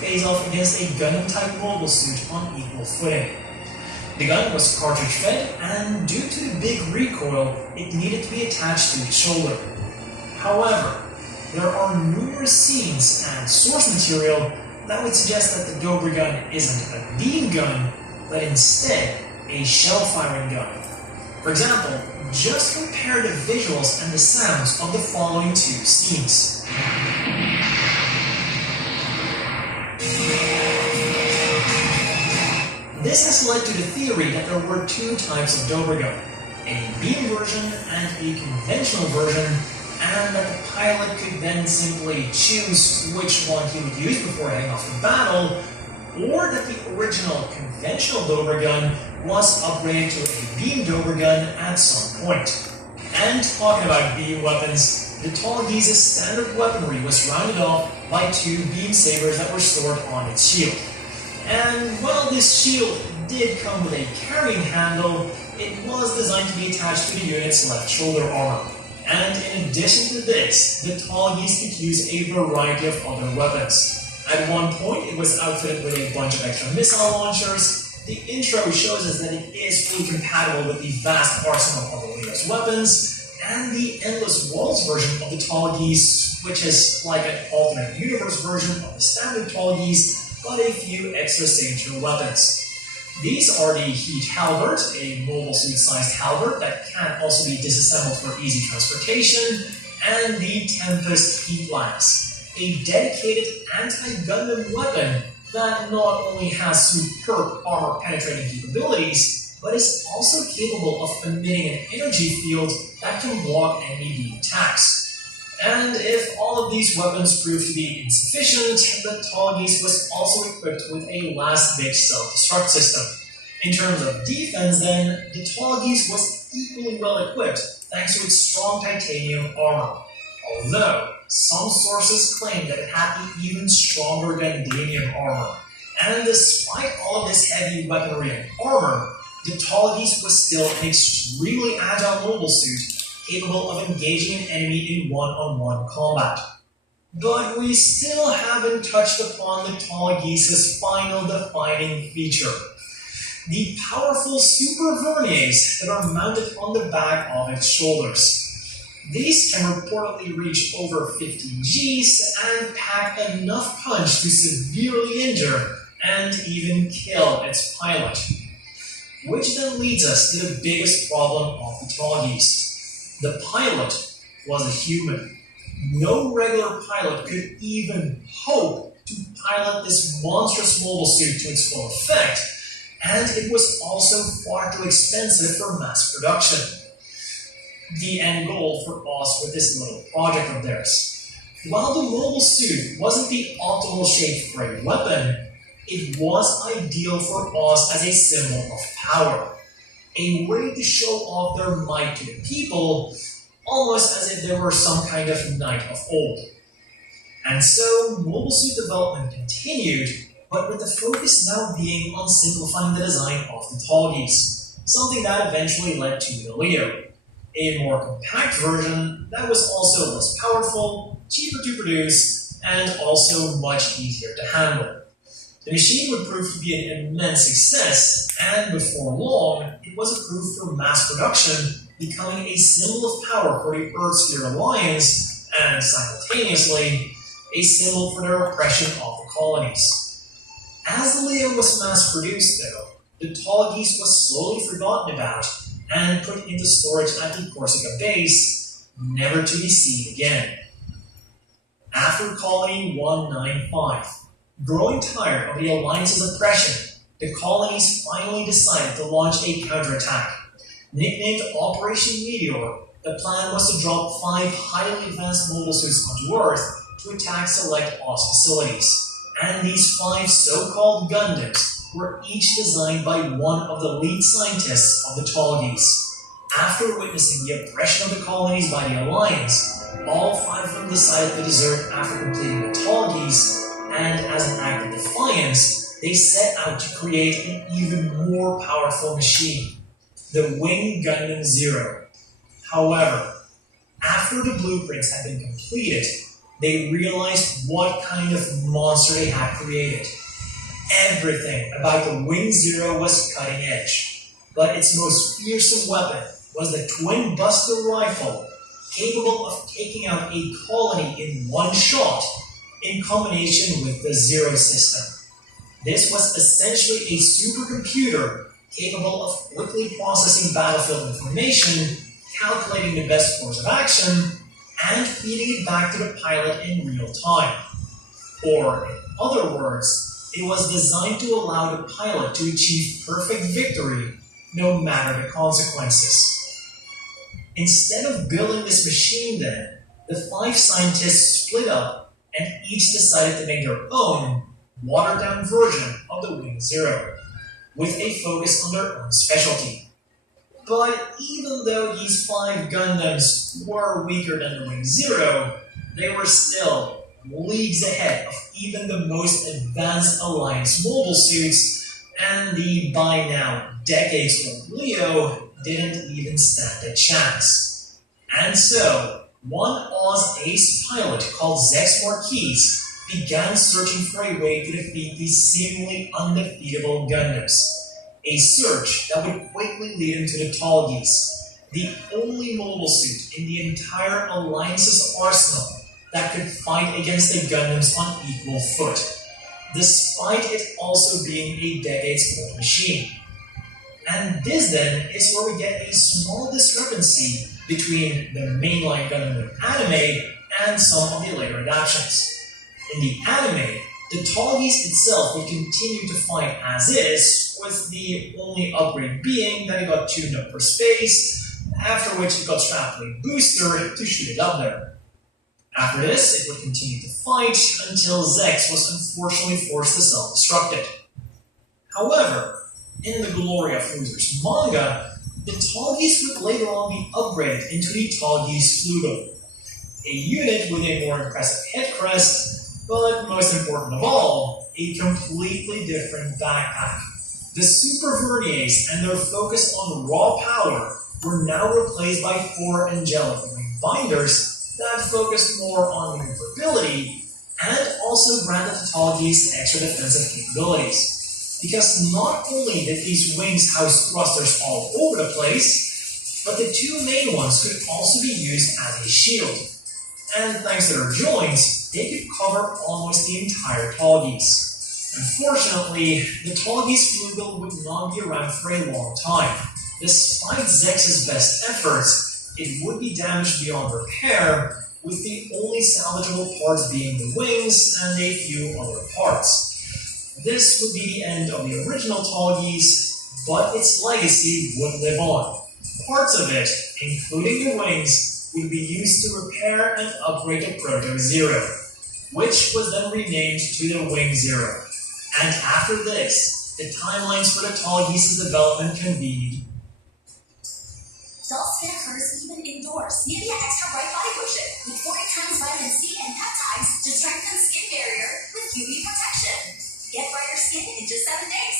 face off against a Gundam-type mobile suit on equal footing. The gun was cartridge-fed, and due to the big recoil, it needed to be attached to its shoulder. However, there are numerous scenes and source material that would suggest that the Dobra gun isn't a beam gun, but instead a shell-firing gun. For example, just compare the visuals and the sounds of the following two scenes. This has led to the theory that there were two types of Dobra gun, a beam version and a conventional version, and that the pilot could then simply choose which one he would use before heading off to battle, or that the original conventional Dobra gun was upgraded to a beam Dobra gun at some point. And talking about beam weapons, the Tallgeese's standard weaponry was rounded off by two beam sabers that were stored on its shield. And while this shield did come with a carrying handle, it was designed to be attached to the unit's left shoulder armor. And in addition to this, the Tallgeese could use a variety of other weapons. At one point, it was outfitted with a bunch of extra missile launchers. The intro shows us that it is fully compatible with the vast arsenal of Leo's weapons, and the Endless Worlds version of the Tallgeese, which is like an alternate universe version of the standard Tallgeese, but a few extra signature weapons. These are the Heat Halberd, a mobile suit-sized halberd that can also be disassembled for easy transportation, and the Tempest Heat Lance, a dedicated anti-Gundam weapon that not only has superb armor-penetrating capabilities, but is also capable of emitting an energy field that can block enemy beam attacks. And if all of these weapons prove to be insufficient, the Tallgeese was also equipped with a last-ditch self-destruct system. In terms of defense then, the Tallgeese was equally well equipped thanks to its strong titanium armor, although some sources claim that it had an even stronger Gundamium armor. And despite all of this heavy weaponry and armor, the Tallgeese was still an extremely agile mobile suit capable of engaging an enemy in one-on-one combat. But we still haven't touched upon the Tallgeese's final defining feature: the powerful super verniers that are mounted on the back of its shoulders. These can reportedly reach over 50 Gs and pack enough punch to severely injure and even kill its pilot. Which then leads us to the biggest problem of the Tallgeese. The pilot was a human. No regular pilot could even hope to pilot this monstrous mobile suit to its full effect, and it was also far too expensive for mass production. The end goal for Oz with this little project of theirs. While the mobile suit wasn't the optimal shape for a weapon, it was ideal for Oz as a symbol of power. A way to show off their might to the people, almost as if they were some kind of knight of old. And so, mobile suit development continued, but with the focus now being on simplifying the design of the Tallgeese, something that eventually led to the Leo, a more compact version that was also less powerful, cheaper to produce, and also much easier to handle. The machine would prove to be an immense success, and before long, it was approved for mass production, becoming a symbol of power for the Earth-Sphere Alliance, and simultaneously, a symbol for their oppression of the colonies. As the Leo was mass-produced, though, the Tallgeese was slowly forgotten about and put into storage at the Corsica base, never to be seen again. After Colony 195, growing tired of the Alliance's oppression, the colonies finally decided to launch a counterattack. Nicknamed Operation Meteor, the plan was to drop 5 highly advanced mobile suits onto Earth to attack select Oz facilities. And these 5 so-called Gundams were each designed by one of the lead scientists of the Tallgeese. After witnessing the oppression of the colonies by the Alliance, all 5 of them decided to desert after completing the Tallgeese, and as an act of defiance, they set out to create an even more powerful machine, the Wing Gundam Zero. However, after the blueprints had been completed, they realized what kind of monster they had created. Everything about the Wing Zero was cutting edge, but its most fearsome weapon was the Twin Buster Rifle, capable of taking out a colony in one shot in combination with the Zero system. This was essentially a supercomputer capable of quickly processing battlefield information, calculating the best course of action, and feeding it back to the pilot in real time. Or, in other words, it was designed to allow the pilot to achieve perfect victory, no matter the consequences. Instead of building this machine then, the 5 scientists split up and each decided to make their own, watered-down version of the Wing Zero, with a focus on their own specialty. But even though these 5 Gundams were weaker than the Wing Zero, they were still leagues ahead of even the most advanced Alliance mobile suits, and the by now decades-old Leo didn't even stand a chance. And so, one Oz ace pilot called Zex Marquise began searching for a way to defeat these seemingly undefeatable Gundams. A search that would quickly lead him to the Tallgeese, the only mobile suit in the entire Alliance's arsenal that could fight against the Gundams on equal foot, despite it also being a decades-old machine. And this then is where we get a small discrepancy between the mainline Gundam anime and some of the later adaptations. In the anime, the Tallgeese itself would continue to fight as is, with the only upgrade being that it got tuned up for space, after which it got strapped to a booster to shoot it up there. After this, it would continue to fight until Zex was unfortunately forced to self-destruct it. However, in the Glory of Losers manga, the Tallgeese would later on be upgraded into the Tallgeese Flugel, a unit with a more impressive head crest, but most important of all, a completely different backpack. The Super Verniers and their focus on raw power were now replaced by 4 angelic wing binders that focused more on maneuverability and also granted the Tallgeese extra defensive capabilities. Because not only did these wings house thrusters all over the place, but the 2 main ones could also be used as a shield. And thanks to their joints, they could cover almost the entire Tallgeese. Unfortunately, the Tallgeese Flugel would not be around for a long time. Despite Zex's best efforts, it would be damaged beyond repair, with the only salvageable parts being the wings and a few other parts. This would be the end of the original Tallgeese, but its legacy would live on. Parts of it, including the wings, would be used to repair and upgrade the Proto Zero, which was then renamed to the Wing Zero. And after this, the timelines for the Tallgeese's development continued. Dull skin occurs even indoors. Nivea Extra Bright Body Lotion with 40 times vitamin C and peptides to strengthen skin barrier with UV protection. Get brighter skin in just 7 days.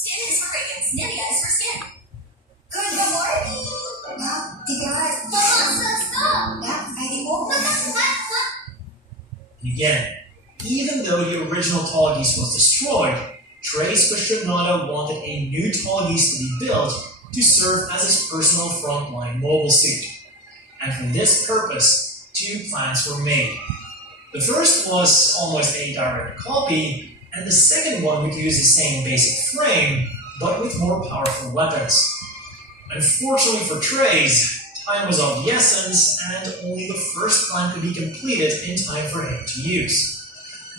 Skin is for radiance. Nivea is for skin. Good morning. Tiga. Stop. Ready? And again, even though the original Tallgeese was destroyed, Trey Squishionada wanted a new Tallgeese to be built to serve as his personal frontline mobile suit. And for this purpose, 2 plans were made. The first was almost a direct copy, and the second one would use the same basic frame, but with more powerful weapons. Unfortunately for Trey's, time was of the essence, and only the first plan could be completed in time for him to use.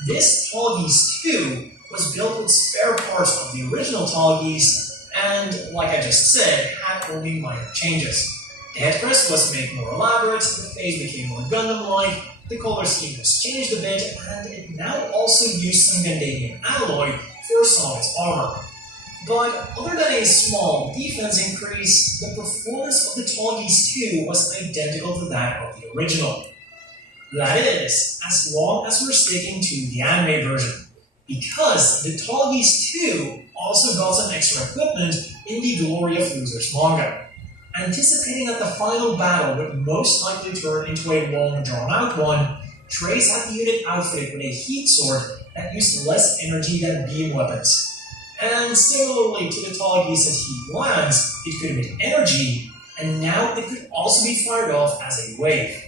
This Tallgeese 2 was built with spare parts of the original Tallgeese, and, like I just said, had only minor changes. The head crest was made more elaborate, the face became more Gundam-like, the color scheme was changed a bit, and it now also used some Gundamian alloy for some of its armor. But other than a small defense increase, the performance of the Tallgeese 2 was identical to that of the original. That is, as long as we're sticking to the anime version, because the Tallgeese 2 also got some extra equipment in the Glory of Losers manga. Anticipating that the final battle would most likely turn into a long drawn-out one, Trace had the unit outfitted with a heat sword that used less energy than beam weapons. And similarly to the Tallgeese's heat lands, it could emit energy, and now it could also be fired off as a wave.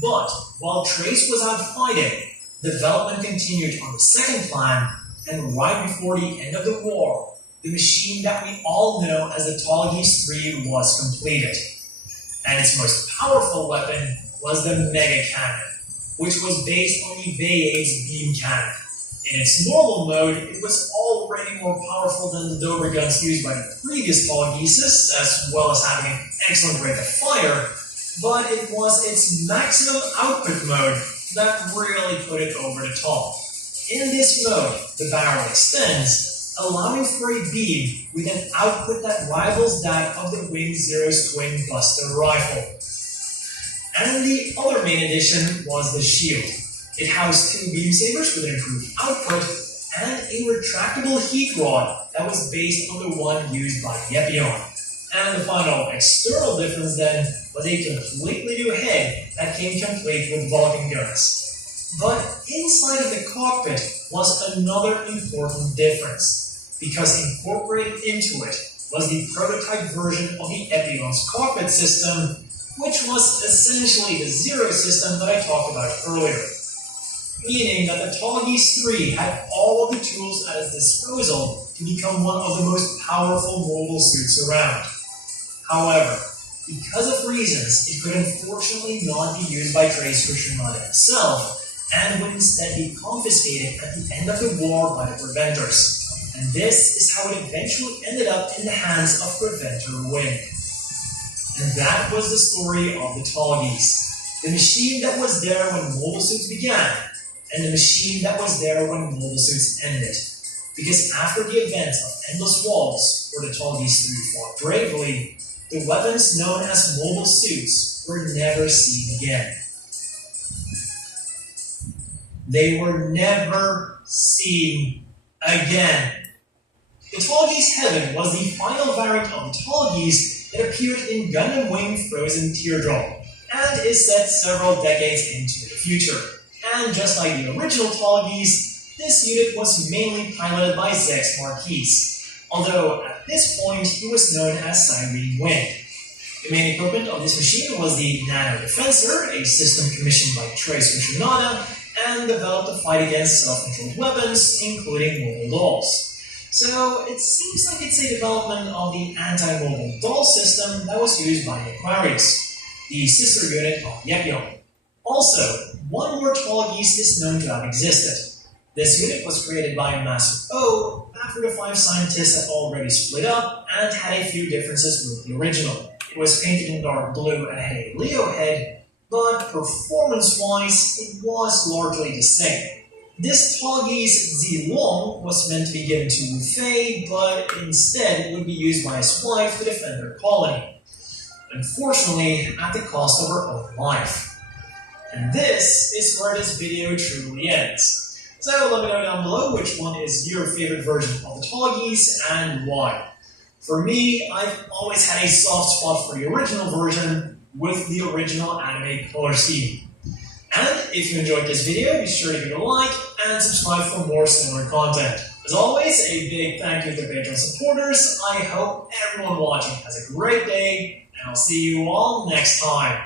But while Trace was out fighting, development continued on the second plan, and right before the end of the war, the machine that we all know as the Tallgeese 3 was completed. And its most powerful weapon was the Mega Cannon, which was based on the V8's beam cannon. In its normal mode, it was already more powerful than the Dober guns used by the previous Tallgeeses, as well as having an excellent rate of fire, but it was its maximum output mode that really put it over the top. In this mode, the barrel extends, allowing for a beam with an output that rivals that of the Wing Zero's twin Buster rifle. And the other main addition was the shield. It housed 2 beam sabers with an improved output and a retractable heat rod that was based on the one used by the Epion. And the final external difference then was a completely new head that came complete with Vulcan guns. But inside of the cockpit was another important difference, because incorporated into it was the prototype version of the Epion's cockpit system, which was essentially the Zero system that I talked about earlier. Meaning that the Tallgeese 3 had all of the tools at its disposal to become one of the most powerful mobile suits around. However, because of reasons, it could unfortunately not be used by Trace Kushimada himself, and would instead be confiscated at the end of the war by the Preventers. And this is how it eventually ended up in the hands of Preventer Wing. And that was the story of the Tallgeese, the machine that was there when mobile suits began, and the machine that was there when mobile suits ended. Because after the events of Endless Walls, where the Tallgeese 3 fought bravely, the weapons known as mobile suits were never seen again. They were never seen again. The Tallgeese Heaven was the final variant of the Tallgeese that appeared in Gundam Wing Frozen Teardrop, and is set several decades into the future. And just like the original Tallgeese, this unit was mainly piloted by Zex Marquise, although at this point he was known as Cyrene Wing. The main equipment of this machine was the Nano Defensor, a system commissioned by Trace Kushimada, and developed to fight against self-controlled weapons, including mobile dolls. So it seems like it's a development of the anti-mobile doll system that was used by Aquarius, the sister unit of Yepion. Also, one more Tallgeese is known to have existed. This unit was created by Master O after the 5 scientists had already split up and had a few differences with the original. It was painted in dark blue and had a Leo head, but performance-wise, it was largely the same. This Tallgeese Z-Long was meant to be given to Wu Fei, but instead would be used by his wife to defend their colony. Unfortunately, at the cost of her own life. And this is where this video truly ends. So let me know down below which one is your favorite version of the Tallgeese and why. For me, I've always had a soft spot for the original version with the original anime color scheme. And if you enjoyed this video, be sure to give it a like and subscribe for more similar content. As always, a big thank you to Patreon supporters. I hope everyone watching has a great day, and I'll see you all next time.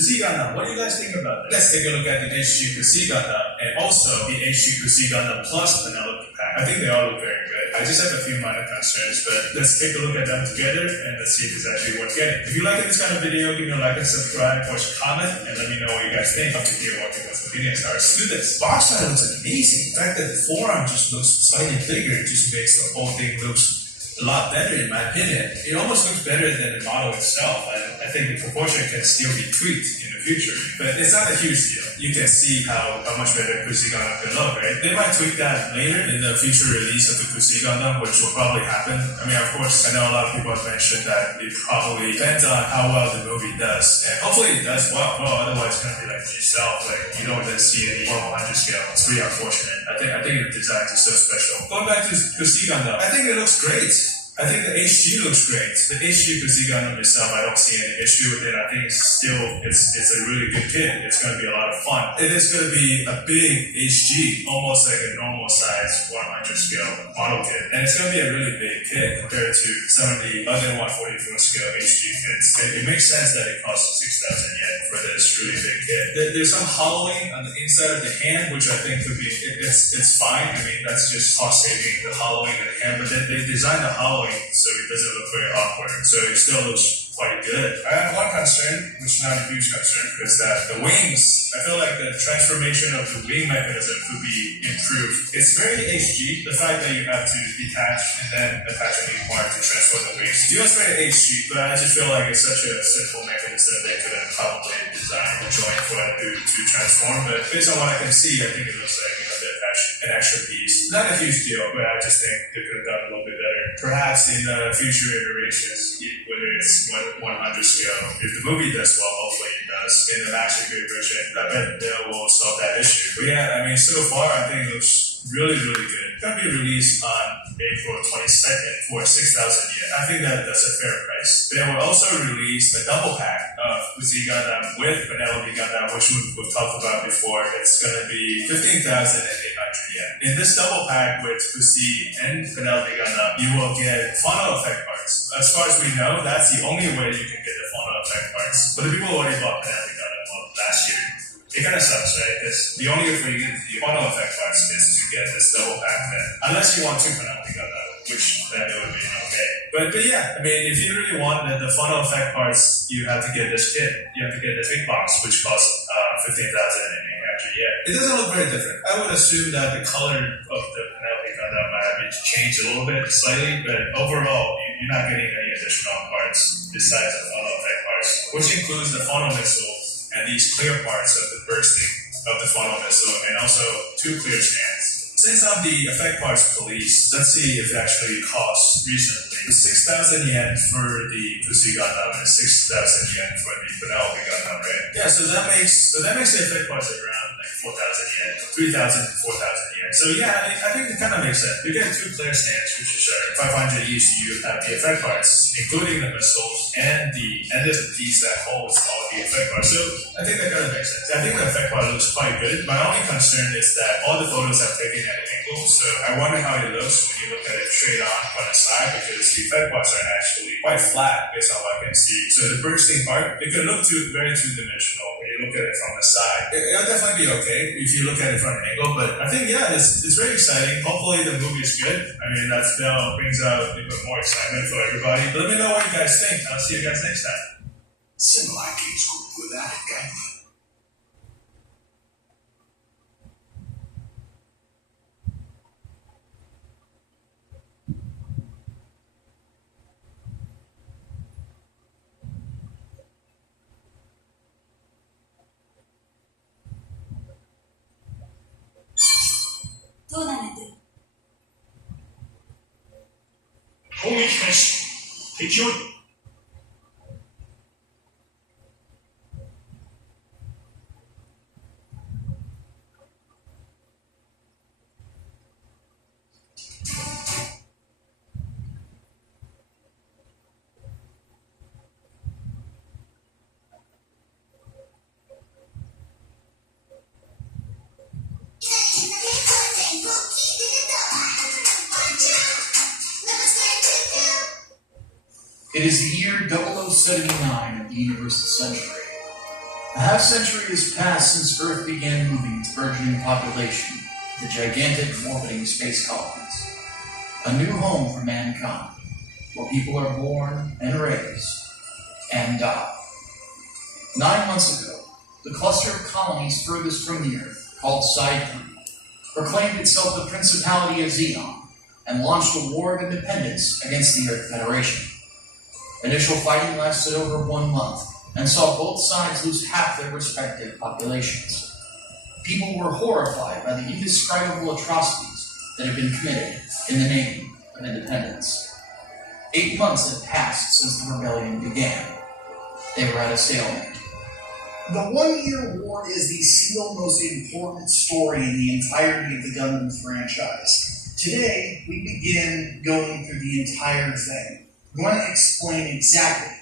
Kusi Gundam, what do you guys think about that? Let's take a look at the HG Kusi Gundam and also the HG Kusi Gundam plus Penelope pack. I think they all look very good. I just have a few minor concerns, but let's take a look at them together and let's see if it's actually worth getting. If you like this kind of video, give me a like and subscribe, or comment, and let me know what you guys think. I'll hear what people's opinions are. Let's do this. Box art looks amazing. The fact that the forearm just looks slightly bigger just makes the whole thing looks a lot better in my opinion. It almost looks better than the model itself. I think the proportion can still be tweaked in the future, but it's not a huge deal. You can see how much better Kusi Gundam can look, right? They might tweak that later in the future release of the Kusi Gundam, which will probably happen. I mean, of course, I know a lot of people have mentioned that it probably depends on how well the movie does, and hopefully it does well. Otherwise it's gonna be like G-Self, like you don't then see any 1/100 scale. It's pretty unfortunate. I think the design is so special. Going back to Kusi Gundam, I think it looks great. I think the HG looks great. The HG Kusi Gundam itself, I don't see any issue with it. I think it's a really good kit. It's going to be a lot of fun. It is going to be a big HG, almost like a normal size 100 scale model kit. And it's going to be a really big kit compared to some of the other 144 scale HG kits. It makes sense that it costs 6,000 yen for this really big kit. There's some hollowing on the inside of the hand, which I think could be, it's fine. I mean, that's just cost saving, the hollowing of the hand. But they designed the hollowing so it doesn't look very awkward. So it still looks quite good. I have one concern, which is not a huge concern, is that the wings, I feel like the transformation of the wing mechanism could be improved. It's very HG, the fact that you have to detach and then attach a wing part to transform the wings. It feels very HG, but I just feel like it's such a simple mechanism they could have probably designed a joint for it to transform. But based on what I can see, I think it looks like they attach an extra piece. Not a huge deal, but I just think they could have done a little bit better. Perhaps in future iterations, whether it's 100 scale, if the movie does well, hopefully it does, in the master grade version, I bet they will solve that issue. But yeah, I mean, so far, I think it looks really, really good. It's going to be released on April 22nd for 6,000 yen. I think that's a fair price. They will also release a double pack of Kusi Gundam with Penelope Gundam, which we've talked about before. It's going to be 15,800 yen. In this double pack with Kusi and Penelope Gundam, you will get funnel effect parts. As far as we know, that's the only way you can get the funnel effect parts. But the people who already bought Penelope Gundam last year, it kind of sucks, right? Because the only way for you to get the funnel effect parts is to get this double pack then. Unless you want to Penelope Gundam, which then it would be okay. But yeah, I mean, if you really want the funnel effect parts, you have to get this kit. You have to get this big box, which costs 15,800 yen. It doesn't look very different. I would assume that the color of the Penelope Gundam might have been changed a little bit, slightly, but overall, you're not getting any additional parts besides the funnel effect parts, which includes the funnel missile and these clear parts of the bursting of the funnel missile, and also 2 clear stands. Since I'm the effect parts police, let's see if it actually costs reasonably. It's 6,000 yen for the Kusi Gundam and 6,000 yen for the Penelope Gundam, right? Yeah, so that makes the effect parts around like 4,000 yen, 3,000 to 4,000 yen. So yeah, I think it kind of makes sense. You get 2 clear stands, which is 500 each. You have the effect parts, including the missiles, and the end of the piece that holds all the effect parts. So I think that kind of makes sense. I think the effect part looks quite good. My only concern is that all the photos I've taken at an angle, so I wonder how it looks when you look at it straight on from the side, because the effect parts are actually quite flat based on what I can see. So the bursting part, it can look very two-dimensional when you look at it from the side. It'll definitely be okay if you look at it from an angle, but I think, yeah, it's very exciting. Hopefully the movie is good. I mean, that brings out a bit more excitement for everybody. But let me know what you guys think. I'll see you guys next time. Semi games group without a Gunpla. トーナメント攻撃開始。敵を It is the year 0079 of the Universal Century. A half-century has passed since Earth began moving its burgeoning population to gigantic orbiting space colonies. A new home for mankind, where people are born and raised and die. 9 months ago, the cluster of colonies furthest from the Earth, called Side 3, proclaimed itself the Principality of Xeon and launched a war of independence against the Earth Federation. Initial fighting lasted over 1 month and saw both sides lose half their respective populations. People were horrified by the indescribable atrocities that had been committed in the name of independence. 8 months had passed since the rebellion began. They were at a stalemate. The 1 Year War is the single most important story in the entirety of the Gundam franchise. Today, we begin going through the entire thing. We want to explain exactly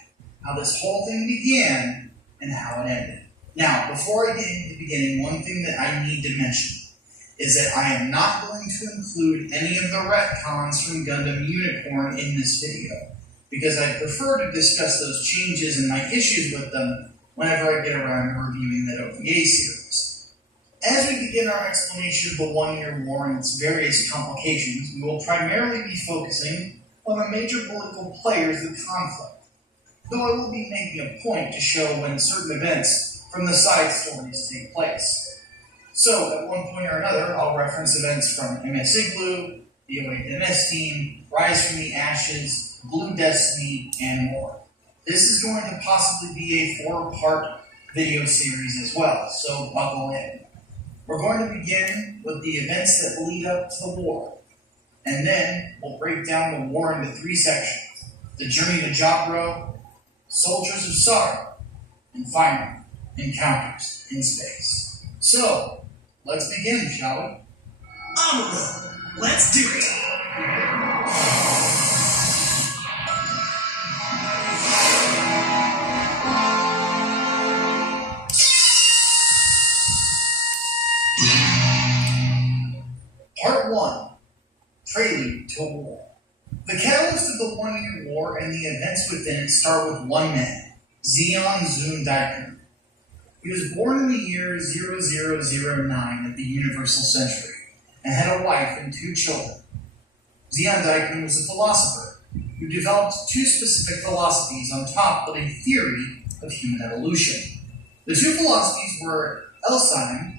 how this whole thing began and how it ended. Now, before I get into the beginning, one thing that I need to mention is that I am not going to include any of the retcons from Gundam Unicorn in this video, because I prefer to discuss those changes and my issues with them whenever I get around to reviewing that OVA series. As we begin our explanation of the 1 Year War and its various complications, we will primarily be focusing on the major political players of the conflict, though I will be making a point to show when certain events from the side stories take place. So, at one point or another, I'll reference events from MS Igloo, the 08 MS Team, Rise from the Ashes, Blue Destiny, and more. This is going to possibly be a 4-part video series as well, so buckle in. We're going to begin with the events that lead up to the war, and then we'll break down the war into 3 sections: the journey to Jabro, soldiers of Sorrow, and finally, encounters in space. So, let's begin, shall we? On the road. Let's do it. Part 1. Prelude to War. The catalyst of the 1 Year War and the events within it start with one man, Zeon Zun Daikun. He was born in the year 0009 at the Universal Century, and had a wife and 2 children. Zeon Daikun was a philosopher who developed 2 specific philosophies on top of a theory of human evolution. The 2 philosophies were Elsign,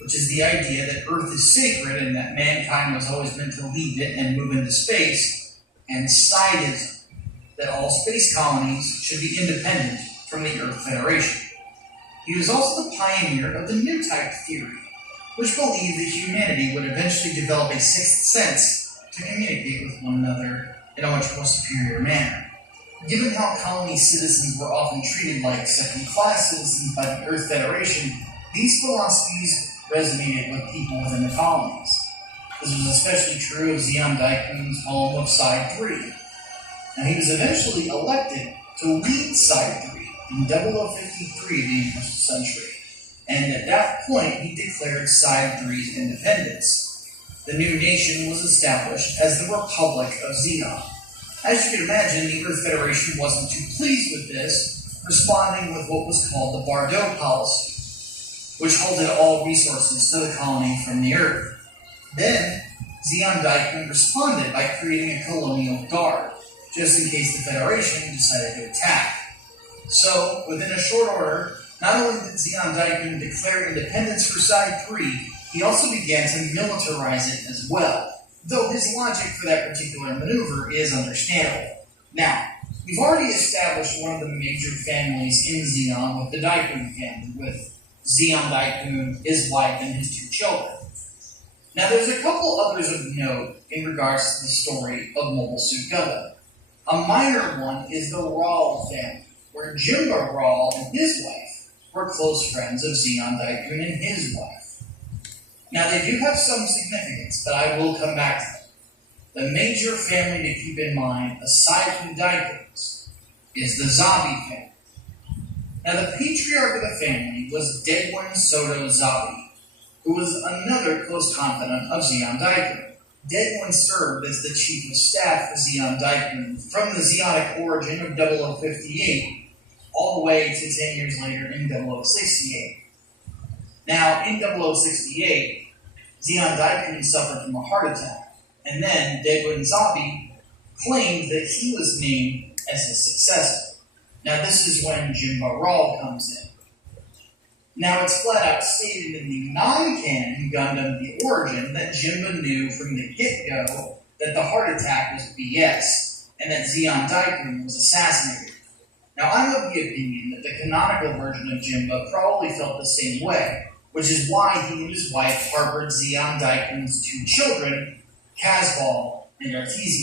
which is the idea that Earth is sacred and that mankind was always meant to leave it and move into space, and Sidism, that all space colonies should be independent from the Earth Federation. He was also the pioneer of the New Type theory, which believed that humanity would eventually develop a 6th sense to communicate with one another in a much more superior manner. Given how colony citizens were often treated like second-class citizens by the Earth Federation, these philosophies resonated with people within the colonies. This was especially true of Zeon Daikun's home of Side 3. And he was eventually elected to lead Side 3 in 0053 of the Universal Century. And at that point, he declared Side 3's independence. The new nation was established as the Republic of Xeon. As you can imagine, the Earth Federation wasn't too pleased with this, responding with what was called the Bardo policy, which halted all resources to the colony from the Earth. Then, Zeon Daikun responded by creating a colonial guard, just in case the Federation decided to attack. So, within a short order, not only did Zeon Daikun declare independence for Side 3, he also began to militarize it as well, though his logic for that particular maneuver is understandable. Now, we've already established one of the major families in Xeon with the Daikun family, with Zeon Daikun, his wife, and his 2 children. Now, there's a couple others of note in regards to the story of Mobile Suit Gundam. A minor one is the Rawl family, where Jimba Rawl and his wife were close friends of Zeon Daikun and his wife. Now, they do have some significance, but I will come back to them. The major family to keep in mind, aside from Daikuns, is the Zabi family. Now, the patriarch of the family was Daewon Soto Zabi, who was another close confidant of Zeon Daikun. Daewon served as the chief of staff for Zeon Daikun from the Zeonic origin of 0058, all the way to 10 years later in 0068. Now, in 0068, Zeon Daikun suffered from a heart attack, and then Daegun Zabi claimed that he was named as his successor. Now, this is when Jinba Rawl comes in. Now, it's flat out stated in the non-canon Gundam The Origin that Jinba knew from the get-go that the heart attack was BS, and that Zeon Daikun was assassinated. Now, I'm of the opinion that the canonical version of Jinba probably felt the same way, which is why he and his wife harbored Zeon Daikun's two children, Casbal and Artesia.